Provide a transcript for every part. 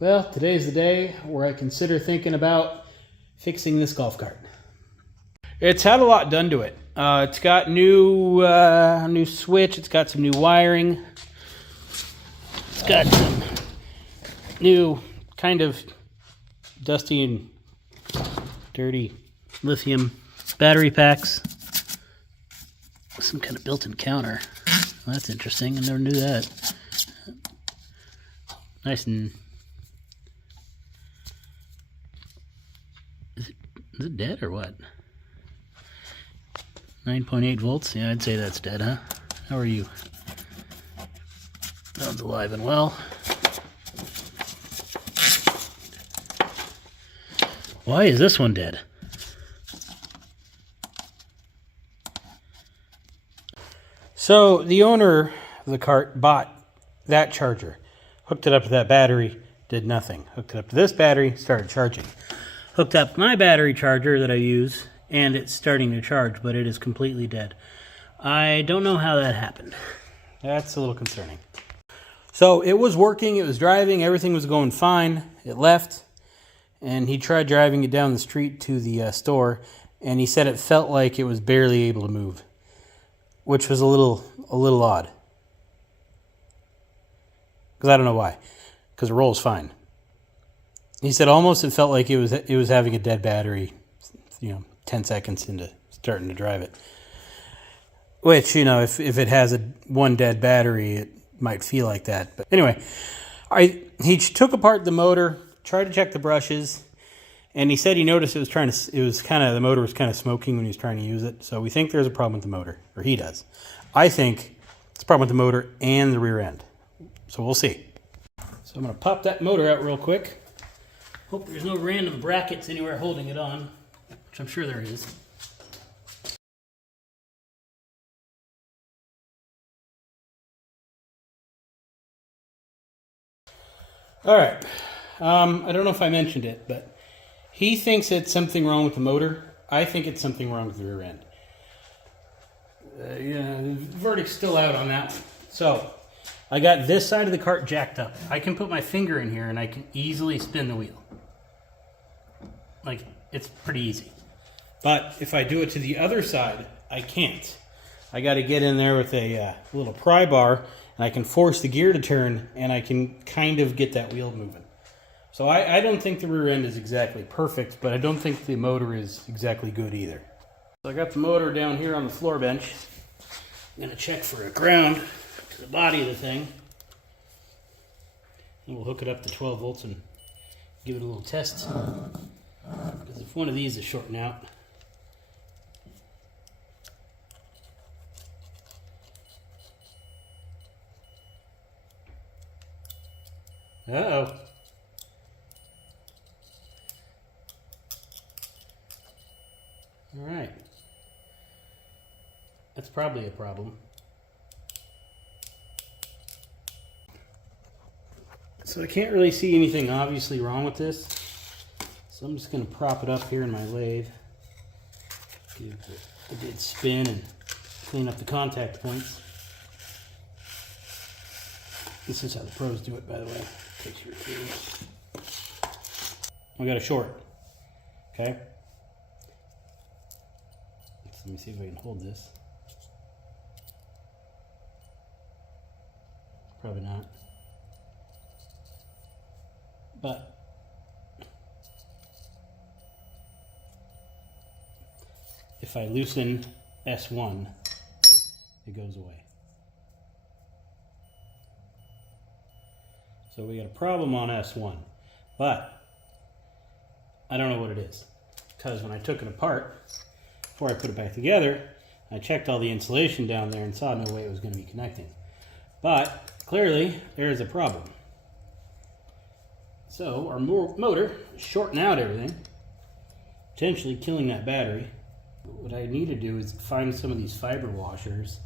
Well, today's the day where I consider thinking about fixing this golf cart. It's had a lot done to it. It's got new switch. It's got some new wiring. It's got some new kind of dusty and dirty lithium battery packs. Some kind of built-in counter. Well, that's interesting. I never knew that. Nice and... Is it dead or what? 9.8 volts? Yeah, I'd say that's dead, huh? How are you? Sounds alive and well. Why is this one dead? So the owner of the cart bought that charger, hooked it up to that battery, did nothing. Hooked it up to this battery, started charging. Hooked up my battery charger that I use, and it's starting to charge, but it is completely dead. I don't know how that happened. That's a little concerning. So it was working, it was driving, everything was going fine. It left, and he tried driving it down the street to the store, and he said it felt like it was barely able to move, which was a little odd. Because I don't know why. Because it rolls fine. He said almost it felt like it was having a dead battery, 10 seconds into starting to drive it. Which, if it has one dead battery, it might feel like that. But anyway, he took apart the motor, tried to check the brushes, and he said he noticed the motor was kind of smoking when he was trying to use it. So we think there's a problem with the motor, or he does. I think it's a problem with the motor and the rear end. So we'll see. So I'm going to pop that motor out real quick. Hope there's no random brackets anywhere holding it on, which I'm sure there is. All right. I don't know if I mentioned it, but he thinks it's something wrong with the motor. I think it's something wrong with the rear end. The verdict's still out on that one. So I got this side of the cart jacked up. I can put my finger in here and I can easily spin the wheel. Like, it's pretty easy. But if I do it to the other side, I can't. I got to get in there with a little pry bar, and I can force the gear to turn, and I can kind of get that wheel moving. So I don't think the rear end is exactly perfect, but I don't think the motor is exactly good either. So I got the motor down here on the floor bench. I'm going to check for a ground to the body of the thing. And we'll hook it up to 12 volts and give it a little test. Because if one of these is shorting out, uh-oh. All right. That's probably a problem. So I can't really see anything obviously wrong with this. So I'm just going to prop it up here in my lathe. Give it a good spin and clean up the contact points. This is how the pros do it, by the way. Takes you through. I got a short. Okay. Let me see if I can hold this. Probably not. But if I loosen S1, it goes away. So we got a problem on S1, but I don't know what it is. Because when I took it apart, before I put it back together, I checked all the insulation down there and saw no way it was going to be connecting. But clearly, there is a problem. So our motor is shorting out everything, potentially killing that battery. What I need to do is find some of these fiber washers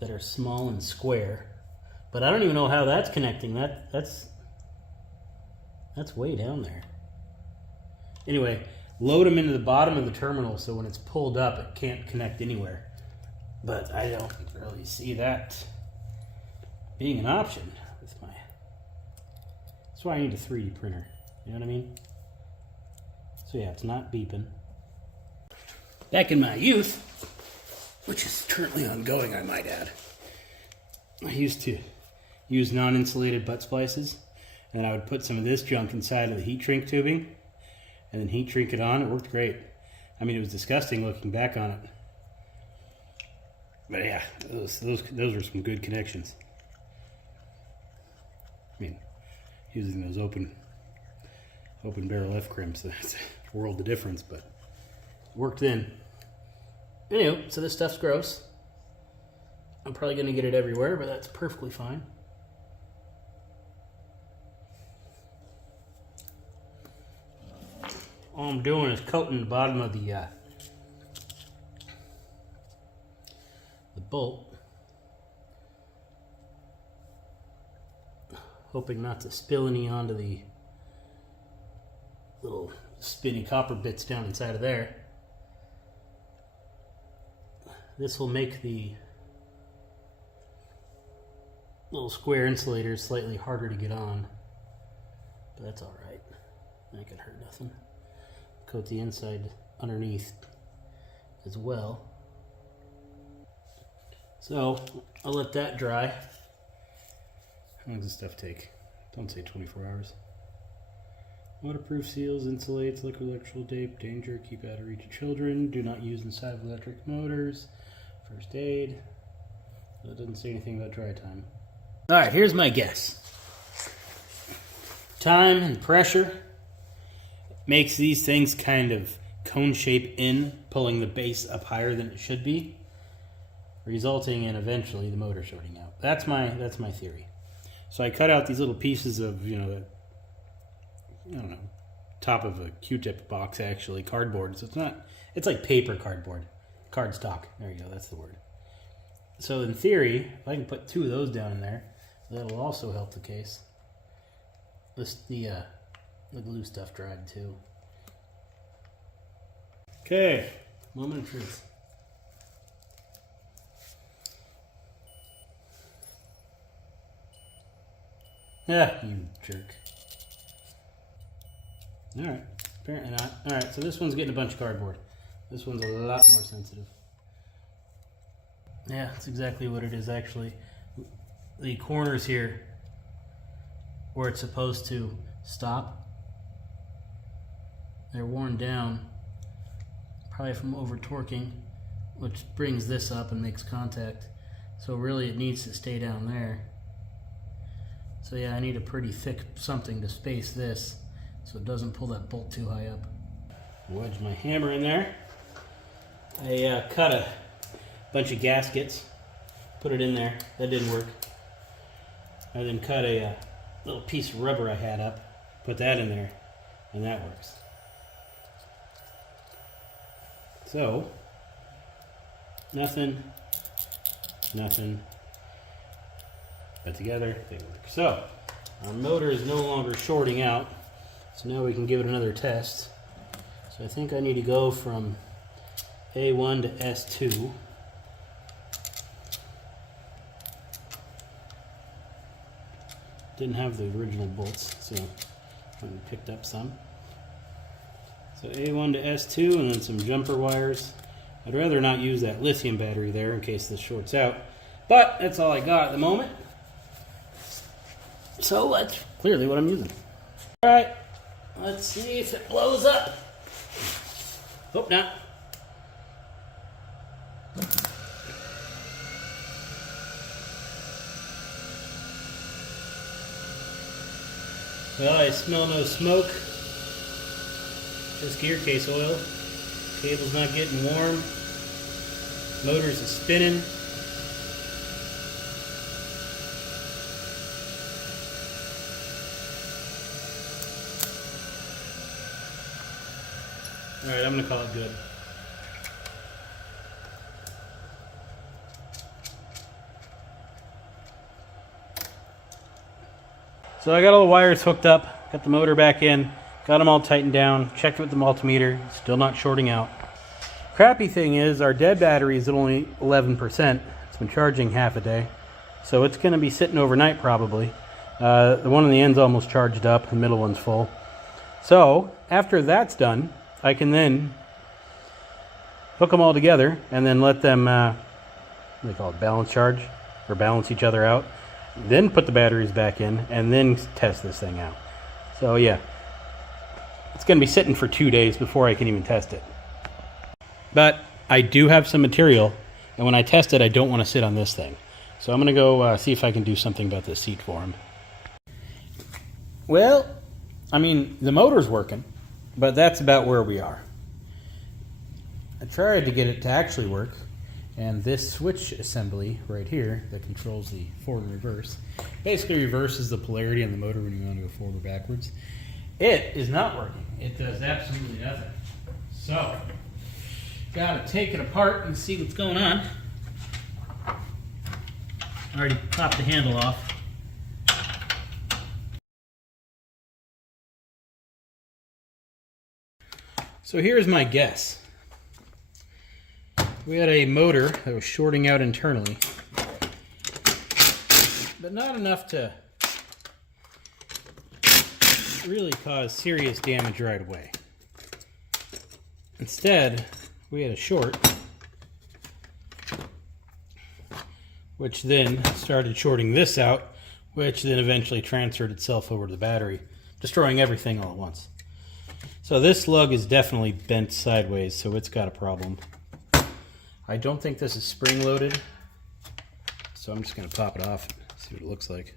that are small and square, but I don't even know how that's connecting. That's way down there. Anyway, load them into the bottom of the terminal so when it's pulled up it can't connect anywhere. But I don't really see that being an option with my That's why I need a 3D printer. You know what I mean? So yeah, it's not beeping. Back in my youth, which is currently ongoing, I might add, I used to use non-insulated butt splices, and I would put some of this junk inside of the heat shrink tubing, and then heat shrink it on. It worked great. I mean, it was disgusting looking back on it. But yeah, those were some good connections. I mean, using those open barrel F crimps, that's a world of difference, but it worked then. Anyway, so this stuff's gross. I'm probably going to get it everywhere, but that's perfectly fine. All I'm doing is coating the bottom of the bolt, hoping not to spill any onto the little spinny copper bits down inside of there. This will make the little square insulators slightly harder to get on, but that's all right. That could hurt nothing. Coat the inside underneath as well. So I'll let that dry. How long does this stuff take? Don't say 24 hours. Waterproof seals, insulates, liquid electrical tape, danger, keep out of reach of children, do not use inside of electric motors, first aid. That doesn't say anything about dry time. All right, here's my guess. Time and pressure makes these things kind of cone shape in, pulling the base up higher than it should be, resulting in eventually the motor shorting out. That's my theory. So I cut out these little pieces of, you know, I don't know, top of a Q-tip box, actually, cardboard. So it's like paper cardboard. Cardstock. There you go, that's the word. So in theory, if I can put 2 of those down in there, that'll also help the case. The glue stuff dried too. Okay, moment of truth. Yeah, you jerk. Alright, apparently not. Alright, so this one's getting a bunch of cardboard. This one's a lot more sensitive. Yeah, that's exactly what it is actually. The corners here, where it's supposed to stop, they're worn down, probably from over torquing, which brings this up and makes contact. So really it needs to stay down there. So yeah, I need a pretty thick something to space this so it doesn't pull that bolt too high up. Wedge my hammer in there. I cut a bunch of gaskets, put it in there. That didn't work. I then cut a little piece of rubber I had up, put that in there, and that works. So, nothing, but together they work. So, our motor is no longer shorting out, so now we can give it another test. So I think I need to go from A1 to S2. Didn't have the original bolts, so I picked up some. So A1 to S2 and then some jumper wires. I'd rather not use that lithium battery there in case this shorts out, but that's all I got at the moment. So that's clearly what I'm using. All right, let's see if it blows up. Hope not. Well, I smell no smoke. Just gear case oil. Cable's not getting warm. Motors is spinning. Alright, I'm going to call it good. So I got all the wires hooked up, got the motor back in, got them all tightened down, checked it with the multimeter, still not shorting out. Crappy thing is our dead battery is at only 11%. It's been charging half a day. So it's going to be sitting overnight probably. The one on the end's almost charged up, the middle one's full. So after that's done, I can then hook them all together and then let them, what do they call it, balance charge, or balance each other out. Then put the batteries back in and then test this thing out. So yeah, it's going to be sitting for 2 days before I can even test it. But I do have some material, and when I test it, I don't want to sit on this thing. So I'm going to go see if I can do something about the seat for him. Well, I mean, the motor's working, but that's about where we are. I tried to get it to actually work, and this switch assembly right here that controls the forward and reverse basically reverses the polarity on the motor when you want to go forward or backwards. It is not working. It does absolutely nothing. So, gotta take it apart and see what's going on. I already popped the handle off. So here's my guess. We had a motor that was shorting out internally, but not enough to really cause serious damage right away. Instead, we had a short, which then started shorting this out, which then eventually transferred itself over to the battery, destroying everything all at once. So this lug is definitely bent sideways, so it's got a problem. I don't think this is spring-loaded, so I'm just going to pop it off and see what it looks like.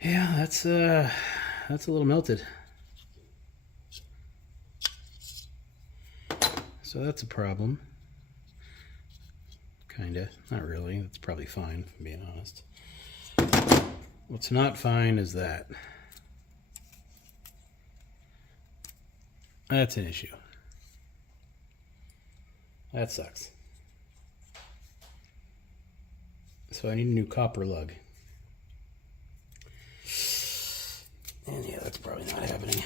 Yeah, that's a little melted. So that's a problem. Kinda. Not really. That's probably fine, if I'm being honest. What's not fine is that. That's an issue. That sucks. So I need a new copper lug. And yeah, that's probably not happening.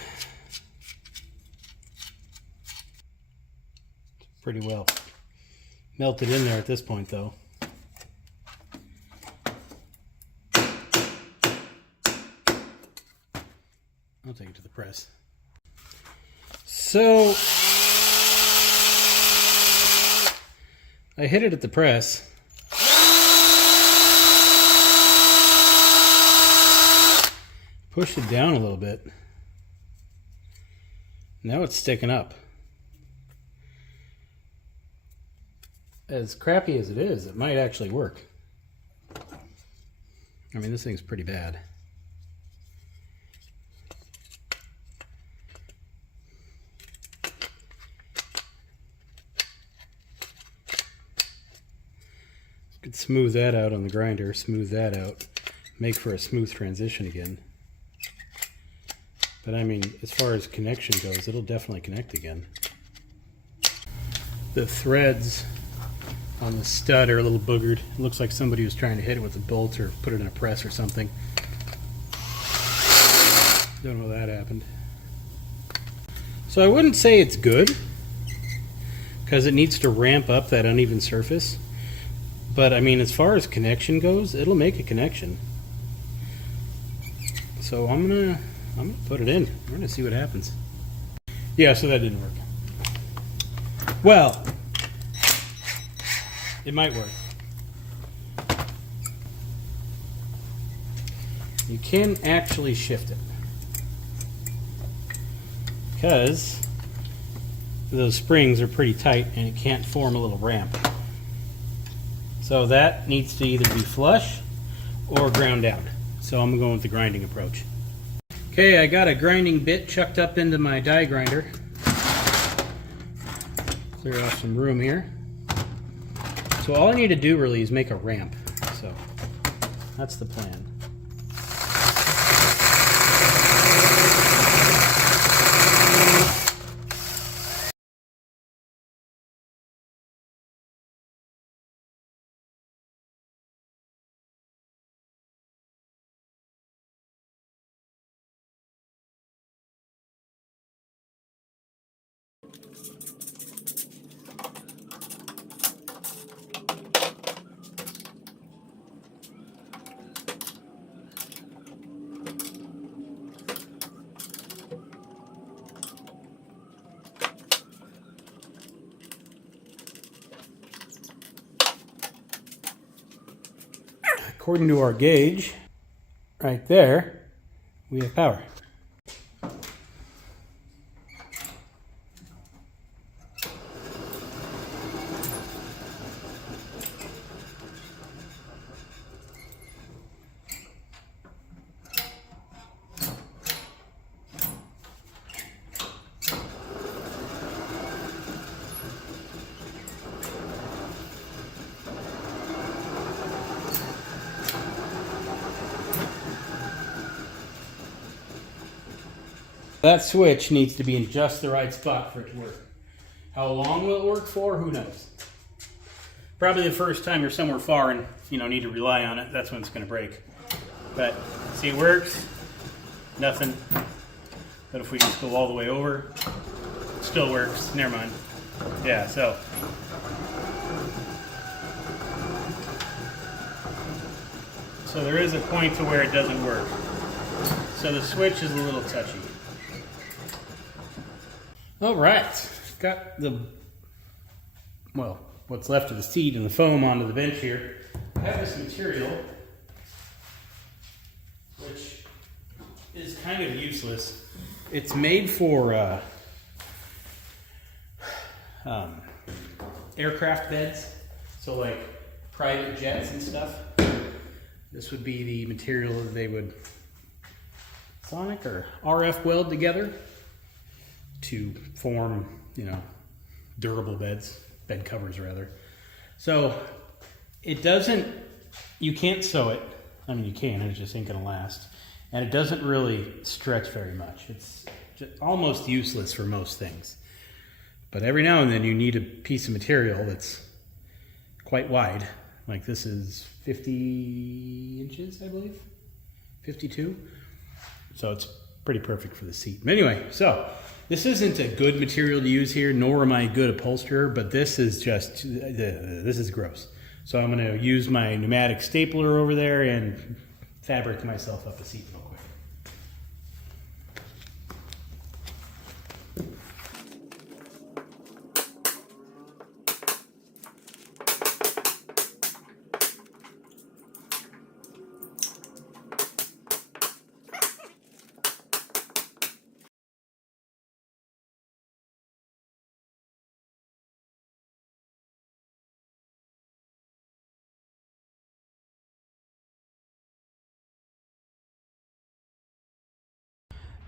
Pretty well melted in there at this point, though. I'll take it to the press. So I hit it at the press. Pushed it down a little bit. Now it's sticking up. As crappy as it is, it might actually work. I mean, this thing's pretty bad. Could smooth that out on the grinder, smooth that out, make for a smooth transition again. But I mean, as far as connection goes, it'll definitely connect again. The threads on the stud are a little boogered. It looks like somebody was trying to hit it with a bolt or put it in a press or something. Don't know how that happened. So I wouldn't say it's good, because it needs to ramp up that uneven surface. But I mean, as far as connection goes, it'll make a connection. So I'm gonna put it in. We're gonna see what happens. Yeah, so that didn't work. Well, it might work. You can actually shift it, because those springs are pretty tight and it can't form a little ramp. So that needs to either be flush or ground down. So I'm going with the grinding approach. Okay, I got a grinding bit chucked up into my die grinder. Clear off some room here. So all I need to do really is make a ramp. So that's the plan. according to our gauge, right there, we have power. That switch needs to be in just the right spot for it to work. How long will it work for? Who knows? Probably the first time you're somewhere far and need to rely on it, that's when it's going to break. But see, it works. Nothing. But if we just go all the way over, it still works. Never mind. Yeah, so. So there is a point to where it doesn't work. So the switch is a little touchy. All right, got what's left of the seat and the foam onto the bench here. I have this material, which is kind of useless. It's made for aircraft beds, so like private jets and stuff. This would be the material that they would sonic or RF weld together to form, durable bed covers rather. So it doesn't, you can't sew it. I mean, you can, it just ain't gonna last. And it doesn't really stretch very much. It's just almost useless for most things. But every now and then you need a piece of material that's quite wide. Like this is 50 inches, I believe, 52. So it's pretty perfect for the seat. But anyway, so this isn't a good material to use here, nor am I a good upholsterer, but this is just, this is gross. So I'm gonna use my pneumatic stapler over there and fabric myself up a seat real quick.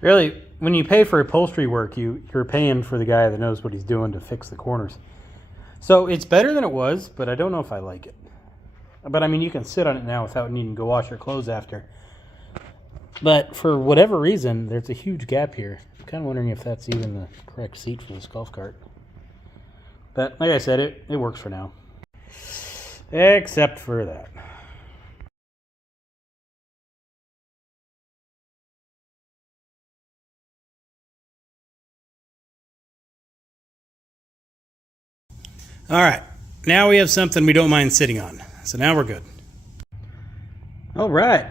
Really, when you pay for upholstery work, you're paying for the guy that knows what he's doing to fix the corners. So it's better than it was, but I don't know if I like it. But I mean, you can sit on it now without needing to go wash your clothes after. But for whatever reason, there's a huge gap here. I'm kind of wondering if that's even the correct seat for this golf cart. But like I said, it works for now. Except for that. All right, now we have something we don't mind sitting on. So now we're good. All right,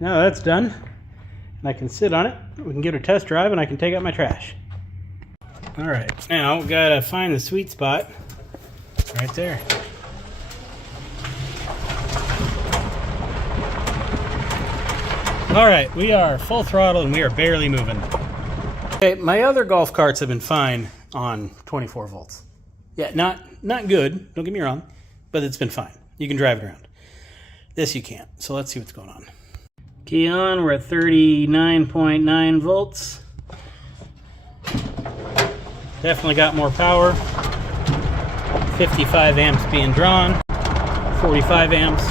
now that's done. And I can sit on it. We can get a test drive and I can take out my trash. All right, now we gotta find the sweet spot right there. All right, we are full throttle and we are barely moving. Okay, my other golf carts have been fine on 24 volts. Yeah, not good, don't get me wrong, but it's been fine. You can drive it around. This you can't, so let's see what's going on. Key on, we're at 39.9 volts. Definitely got more power. 55 amps being drawn, 45 amps.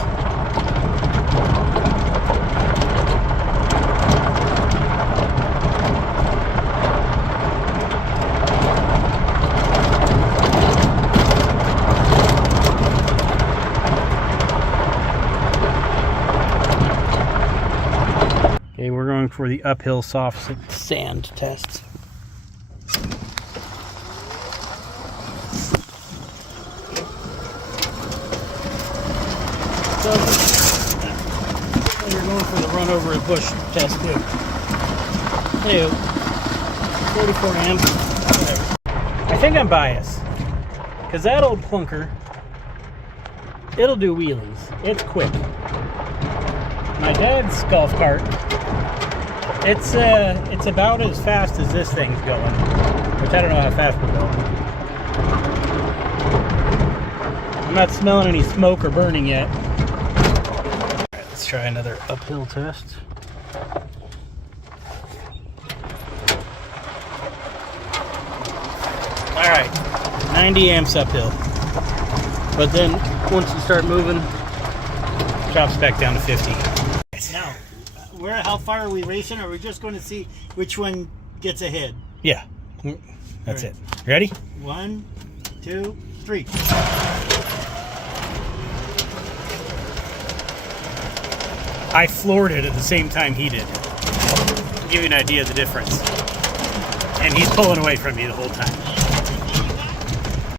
Okay, we're going for the uphill soft sand test. So we're going for the run over a bush test too. Anyway, 44 amps, whatever. I think I'm biased, because that old clunker, it'll do wheelies. It's quick. My dad's golf cart, it's about as fast as this thing's going, which I don't know how fast we're going. I'm not smelling any smoke or burning yet. All right, let's try another uphill test. All right, 90 amps uphill. But then once you start moving, drops back down to 50. Now, how far are we racing? Or are we just going to see which one gets ahead? Yeah, that's it. Ready? 1, 2, 3. I floored it at the same time he did. To give you an idea of the difference. And he's pulling away from me the whole time.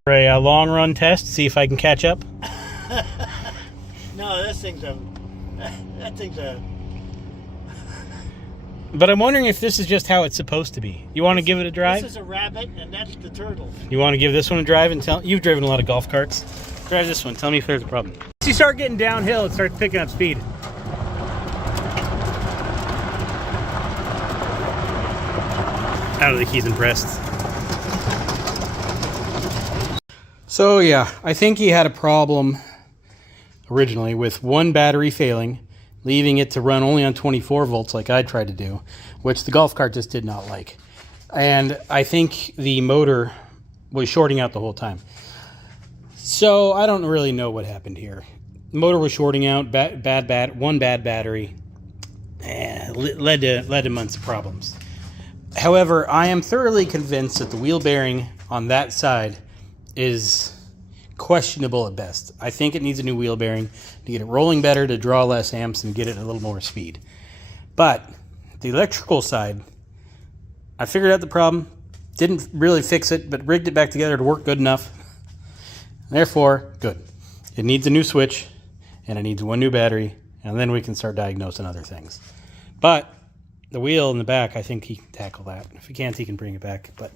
For a long run test, see if I can catch up. No, that thing's a... But I'm wondering if this is just how it's supposed to be. You want to give it a drive? This is a rabbit, and that's the turtle. You want to give this one a drive and tell... You've driven a lot of golf carts. Drive this one. Tell me if there's a problem. Once you start getting downhill, it starts picking up speed. I don't think he's impressed. So yeah, I think he had a problem originally with one battery failing, leaving it to run only on 24 volts like I tried to do, which the golf cart just did not like. And I think the motor was shorting out the whole time. So I don't really know what happened here. The motor was shorting out, one bad battery, led to months of problems. However, I am thoroughly convinced that the wheel bearing on that side is questionable at best. I think it needs a new wheel bearing to get it rolling better, to draw less amps, and get it a little more speed. But the electrical side, I figured out the problem, didn't really fix it, but rigged it back together to work good enough. Therefore, good. It needs a new switch, and it needs one new battery, and then we can start diagnosing other things. But the wheel in the back, I think he can tackle that. If he can't, he can bring it back. But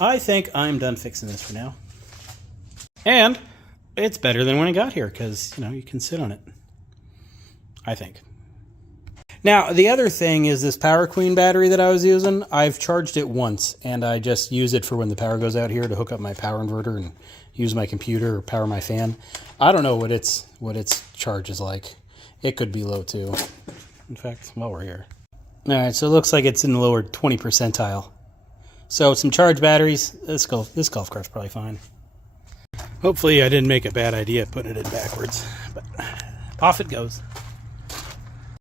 I think I'm done fixing this for now. And it's better than when I got here because, you can sit on it. I think. Now, the other thing is this Power Queen battery that I was using. I've charged it once, and I just use it for when the power goes out here to hook up my power inverter and use my computer or power my fan. I don't know what its charge is like. It could be low, too. In fact, while we're here. All right, so it looks like it's in the lower 20 percentile. So some charged batteries, this golf cart's probably fine. Hopefully I didn't make a bad idea putting it in backwards, but off it goes.